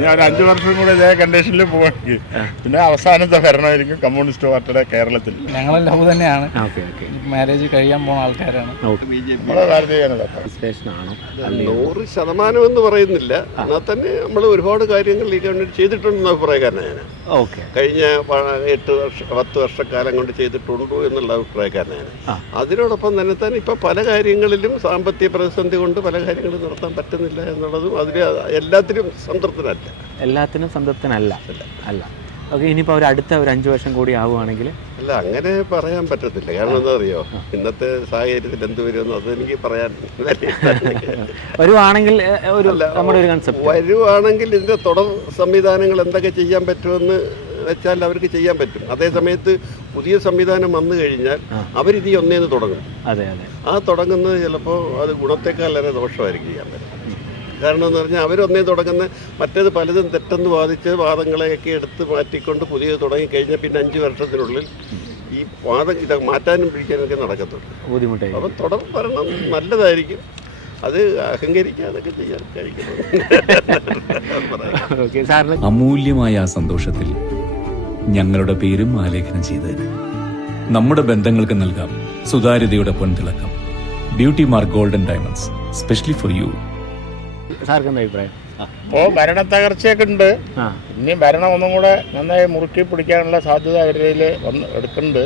ഇനി ഒരു 5 വർഷം കൂടെ ഇതേ കണ്ടീഷനിൽ പോവാണെങ്കിൽ പിന്നെ അവസാനത്തെ ഭരണമായിരിക്കും കമ്മ്യൂണിസ്റ്റ് പാർട്ടിയുടെ കേരളത്തിൽ. ഞങ്ങളെ ലവ് തന്നെയാണ്, മാരേജ് കഴിയാൻ പോകുന്ന ആൾക്കാരാണ്. 100% എന്ന് പറയുന്നില്ല, എന്നാൽ തന്നെ നമ്മൾ ഒരുപാട് കാര്യങ്ങൾ ഈ ഗവൺമെന്റ് ചെയ്തിട്ടുണ്ടെന്ന് അഭിപ്രായക്കാരനാണ്. കഴിഞ്ഞ 8-10 വർഷക്കാലം കൊണ്ട് ചെയ്തിട്ടുണ്ടോ എന്നുള്ള അഭിപ്രായക്കാരനാണ്. അതിനോടൊപ്പം തന്നെ ഇപ്പം പല കാര്യങ്ങളിലും സാമ്പത്തിക പ്രതിസന്ധി കൊണ്ട് പല കാര്യങ്ങളും നടത്താൻ പറ്റുന്നില്ല എന്നുള്ളതും അതിൽ എല്ലാത്തിനും സംതൃപ്തനല്ല. ഓക്കെ, ഇനിയിപ്പോൾ അടുത്ത ഒരു 5 വർഷം കൂടി ആവുകയാണെങ്കിൽ? അല്ല, അങ്ങനെ പറയാൻ പറ്റത്തില്ല. കാരണം എന്താ അറിയോ, ഇന്നത്തെ സാഹചര്യത്തിൽ എന്ത് വരുമെന്ന് അതെനിക്ക് പറയാൻ വരുവാണെങ്കിൽ ഇതിന്റെ തുടർ സംവിധാനങ്ങൾ എന്തൊക്കെ ചെയ്യാൻ പറ്റുമെന്ന് വെച്ചാൽ അവർക്ക് ചെയ്യാൻ പറ്റും. അതേ സമയത്ത് പുതിയ സംവിധാനം വന്നു കഴിഞ്ഞാൽ അവരിത് ഒന്നേന്ന് തുടങ്ങും. ആ തുടങ്ങുന്നത് ചിലപ്പോൾ അത് ഗുണത്തെക്കാളേറെ ദോഷമായിരിക്കും ചെയ്യാൻ പറ്റും. കാരണം എന്ന് പറഞ്ഞാൽ അവരൊന്നേ തുടങ്ങുന്ന മറ്റേത് പലതും തെറ്റെന്ന് വാദിച്ച് വാദങ്ങളെയൊക്കെ എടുത്ത് മാറ്റിക്കൊണ്ട് പുതിയത് തുടങ്ങിക്കഴിഞ്ഞാൽ പിന്നെ 5 വർഷത്തിനുള്ളിൽ ഈ വാദം ഇതൊക്കെ മാറ്റാനും പിടിക്കാനൊക്കെ നടക്കത്തുള്ളൂ. ബുദ്ധിമുട്ടായി. അപ്പം തുടർ ഭരണം നല്ലതായിരിക്കും. അത് അഹങ്കരിക്കാതൊക്കെ ചെയ്യാൻ കഴിക്കണം. അമൂല്യമായ ആ സന്തോഷത്തിൽ ഞങ്ങളുടെ പേരും ആലേഖനം ചെയ്തതിന് നമ്മുടെ ബന്ധങ്ങൾക്ക് നൽകാം സുതാര്യതയുടെ പൊൻതിളക്കം. Beauty Mark golden diamonds, specially for you. സാർക്കെന്താ അഭിപ്രായം? ഇപ്പോൾ ഭരണ തകർച്ചയൊക്കെ ഉണ്ട്. ഇനി ഭരണം ഒന്നും കൂടെ നന്നായി മുറുക്കി പിടിക്കാനുള്ള സാധ്യത അവരുടെ എടുക്കുന്നുണ്ട്.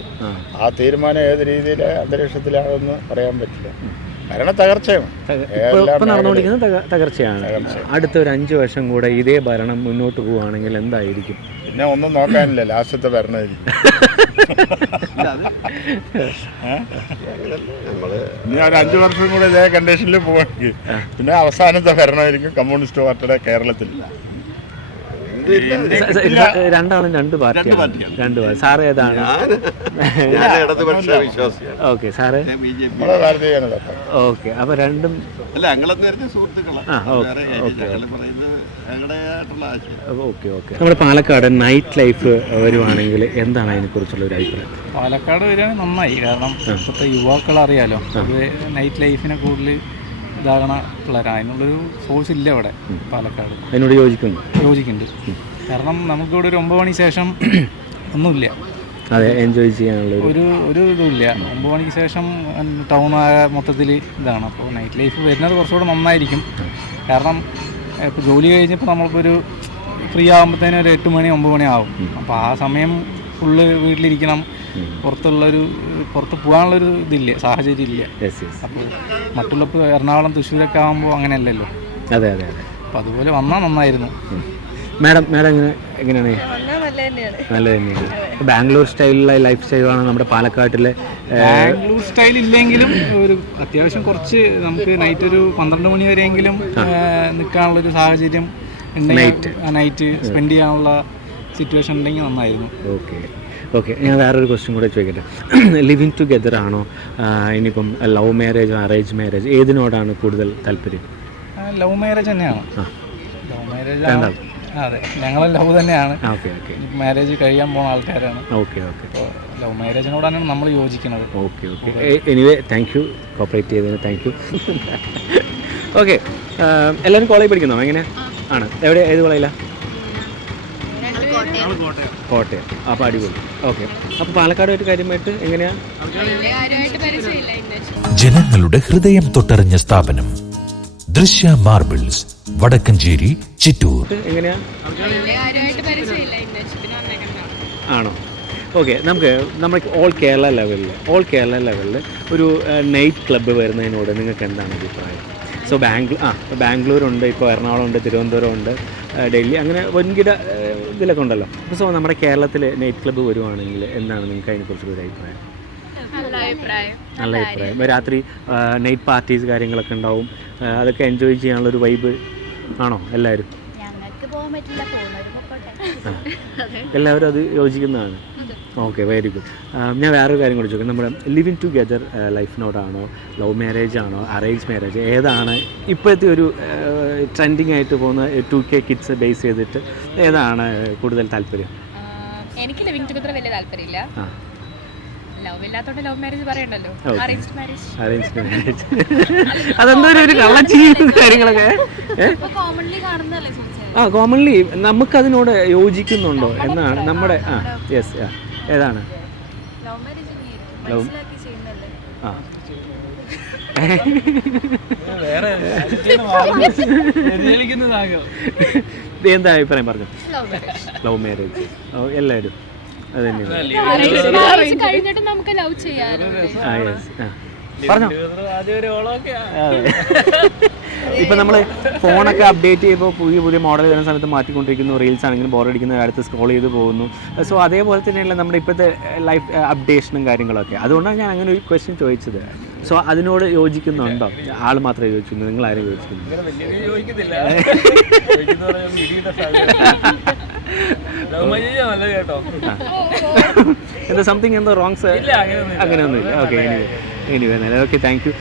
ആ തീരുമാനം ഏത് രീതിയിലെ അന്തരീക്ഷത്തിലാണെന്ന് പറയാൻ പറ്റില്ല. ഭരണ തകർച്ചയാണ് നടന്നുകൊണ്ടിരിക്കുന്നത്, തകർച്ചയാണ്. അടുത്ത ഒരു 5 വർഷം കൂടെ ഇതേ ഭരണം മുന്നോട്ട് പോവുകയാണെങ്കിൽ എന്തായിരിക്കും? പിന്നെ ഒന്നും നോക്കാനില്ല, ലാസ്റ്റത്തെ ഭരണമായിരിക്കും. ഇനി ഒരു 5 വർഷം കൂടെ ഇതേ കണ്ടീഷനിൽ പോവാണെങ്കിൽ പിന്നെ അവസാനത്തെ ഭരണമായിരിക്കും കമ്മ്യൂണിസ്റ്റ് പാർട്ടിയുടെ കേരളത്തിൽ. രണ്ടാളും 2 പാർട്ടിയാണ്. സാറ് ഏതാണ്? Okay, sir Bharatiya Janata. Okay, അപ്പൊ രണ്ടും ഓക്കെ. നമ്മുടെ പാലക്കാട് നൈറ്റ് ലൈഫ് വരുവാണെങ്കിൽ എന്താണ് അതിനെ കുറിച്ചുള്ള ഒരു അഭിപ്രായം? പാലക്കാട് വരികയാണെങ്കിൽ നന്നായി. കാരണം ഇപ്പോഴത്തെ യുവാക്കൾ അറിയാലോ, അത് നൈറ്റ് ലൈഫിനെ കൂടുതൽ ഇതാകണ പിള്ളേരാണ്. അതിനുള്ളൊരു സോഴ്സ് ഇല്ല ഇവിടെ പാലക്കാട്. അതിനോട് യോജിക്കുന്നുണ്ട്. കാരണം നമുക്കിവിടെ ഒരു 9 മണിക്ക് ശേഷം ഒന്നുമില്ല. അതെ, എൻജോയ് ചെയ്യാനുള്ള ഒരു ഇതുമില്ല. 9 മണിക്ക് ശേഷം ടൗൺ മൊത്തത്തിൽ ഇതാണ്. അപ്പോൾ നൈറ്റ് ലൈഫ് വരുന്നത് കുറച്ചുകൂടെ നന്നായിരിക്കും. കാരണം ഇപ്പോൾ ജോലി കഴിഞ്ഞപ്പോൾ നമ്മളിപ്പോൾ ഒരു ഫ്രീ ആകുമ്പോഴത്തേനും ഒരു 8 മണി 9 മണി ആവും. അപ്പോൾ ആ സമയം ഫുള്ള് വീട്ടിലിരിക്കണം. പുറത്ത് പോകാനുള്ളൊരു സാഹചര്യം ഇല്ല. അപ്പോൾ മറ്റുള്ള എറണാകുളം തൃശ്ശൂരൊക്കെ ആകുമ്പോൾ അങ്ങനെയല്ലല്ലോ. അതെ. അപ്പോൾ അതുപോലെ വന്നാൽ നന്നായിരുന്നു. മാഡം എങ്ങനെയാണ്? നല്ല തന്നെയാണ്. ബാംഗ്ലൂർ സ്റ്റൈലിലുള്ള ലൈഫ് സ്റ്റൈലാണ് നമ്മുടെ പാലക്കാട്ടിലെ. ബാംഗ്ലൂർ സ്റ്റൈൽ ഇല്ലെങ്കിലും ഒരു അത്യാവശ്യം കുറച്ച് നമുക്ക് നൈറ്റ് ഒരു 12 മണി വരെയെങ്കിലും നിൽക്കാനുള്ളൊരു സാഹചര്യം നൈറ്റ് സ്പെൻഡ് ചെയ്യാനുള്ള സിറ്റുവേഷൻ ഉണ്ടെങ്കിൽ നന്നായിരുന്നു. ഓക്കെ, ഞാൻ വേറൊരു ക്വസ്റ്റ്യൻ കൂടെ ചോദിക്കട്ടെ. ലിവിങ് ടുഗെദർ ആണോ, ഇനിയിപ്പം ലവ് മാരേജ് അറേഞ്ച് മാരേജ്, ഏതിനോടാണ് കൂടുതൽ താല്പര്യം? ലവ് മാരേജ് തന്നെയാണ്. ലവ് മാരേജ്, അതെ, ഞങ്ങളെ ലവ് തന്നെയാണ്. മാരേജ് കഴിയാൻ പോകുന്ന ആൾക്കാരാണ്. അപ്പോൾ ലവ് മാരേജിനോടാണ് നമ്മൾ യോജിക്കുന്നത്. Okay. Anyway, thank you, cooperate ചെയ്തതിന് താങ്ക് യു. ഓക്കെ, എല്ലാവരും കോളേജ് പഠിക്കുന്നോ? എങ്ങനെ ആണ്? ഏത് കോളേജിലാണ്? കോട്ടയം. അപ്പോൾ അടിപൊളി. ഓക്കെ, അപ്പോൾ പാലക്കാടുമായിട്ട് കാര്യമായിട്ട് എങ്ങനെയാണ്? ജനങ്ങളുടെ ഹൃദയം തൊട്ടറിഞ്ഞ സ്ഥാപനം ദൃശ്യ മാർബിൾസ്, വടക്കഞ്ചേരി, ചിറ്റൂർ. എങ്ങനെയാ? ആണോ? ഓക്കെ, നമ്മൾ ഓൾ കേരള ലെവലിൽ ഒരു നൈറ്റ് ക്ലബ്ബ് വരുന്നതിനോട് നിങ്ങൾക്ക് എന്താണ് അഭിപ്രായം? സോ ബാംഗ്ലൂരുണ്ട്, ഇപ്പോൾ എറണാകുളം ഉണ്ട്, തിരുവനന്തപുരം ഉണ്ട്, ഡൽഹി, അങ്ങനെ വൻകിട ഇതിലൊക്കെ ഉണ്ടല്ലോ. സോ നമ്മുടെ കേരളത്തിൽ നൈറ്റ് ക്ലബ്ബ് വരുവാണെങ്കിൽ എന്താണ് നിങ്ങൾക്ക് അതിനെക്കുറിച്ചൊരു അഭിപ്രായം? നല്ല അഭിപ്രായം. രാത്രി നൈറ്റ് പാർട്ടീസ് കാര്യങ്ങളൊക്കെ ഉണ്ടാവും, അതൊക്കെ എൻജോയ് ചെയ്യാനുള്ളൊരു വൈബ് ആണോ എല്ലാവരും? എല്ലാവരും അത് യോജിക്കുന്നതാണ്. Okay, very good. ഞാൻ വേറൊരു കാര്യം കൂടി ചോദിക്കാം. നമ്മുടെ ലിവിങ് ടുഗെദർ ലൈഫിനോടാണോ, ലവ് മാരേജ് ആണോ, അറേഞ്ച് മാരേജ്, ഏതാണ് ഇപ്പോഴത്തെ ഒരു ട്രെൻഡിങ് ആയിട്ട് പോകുന്ന 2K കിഡ്സ് ബേസ് ചെയ്തിട്ട് ഏതാണ് കൂടുതൽ താല്പര്യം? എനിക്ക് ലിവിങ് ടുഗെദർ വലിയ താല്പര്യമില്ല. ലവ് ഇല്ലാത്തോണ്ട് ലവ് മാരേജ് പറയണ്ടല്ലോ, അറേഞ്ച് മാരേജ്. അതെന്താ ഒരു കള്ളച്ചിരിയും കാര്യങ്ങളൊക്കെ കോമൺലി കാണുന്നതല്ലേ ചോദിച്ചത്? കോമൺലി നമുക്കതിനോട് യോജിക്കുന്നുണ്ടോ എന്നാണ് നമ്മുടെ യെസ് ഏതാണ് ലവ് ആ എന്താ അഭിപ്രായം പറഞ്ഞു? ലവ് മാരേജ് എല്ലാവരും അത് തന്നെയാണ്. കഴിഞ്ഞിട്ട് നമുക്ക് ലവ് ചെയ്യാം. പറഞ്ഞോ. ഇപ്പം നമ്മൾ ഫോണൊക്കെ അപ്ഡേറ്റ് ചെയ്യുമ്പോൾ പുതിയ പുതിയ മോഡൽ വരുന്ന സമയത്ത് മാറ്റിക്കൊണ്ടിരിക്കുന്നു. റീൽസ് ആണെങ്കിലും ബോറടിക്കുന്ന അടുത്ത് സ്ക്രോൾ ചെയ്ത് പോകുന്നു. സോ അതേപോലെ തന്നെയല്ല നമ്മുടെ ഇപ്പോഴത്തെ ലൈഫ് അപ്ഡേഷനും കാര്യങ്ങളൊക്കെ. അതുകൊണ്ടാണ് ഞാൻ അങ്ങനെ ഒരു ക്വസ്റ്റ്യൻ ചോദിച്ചത്. സോ അതിനോട് യോജിക്കുന്നുണ്ടോ? ആൾ മാത്രമേ യോജിക്കുന്നു, നിങ്ങൾ ആരും യോജിക്കുന്നു? എന്താ സംതിങ് എന്തോ റോങ്? അങ്ങനെയൊന്നുമില്ല. Okay, anyway okay, thank you.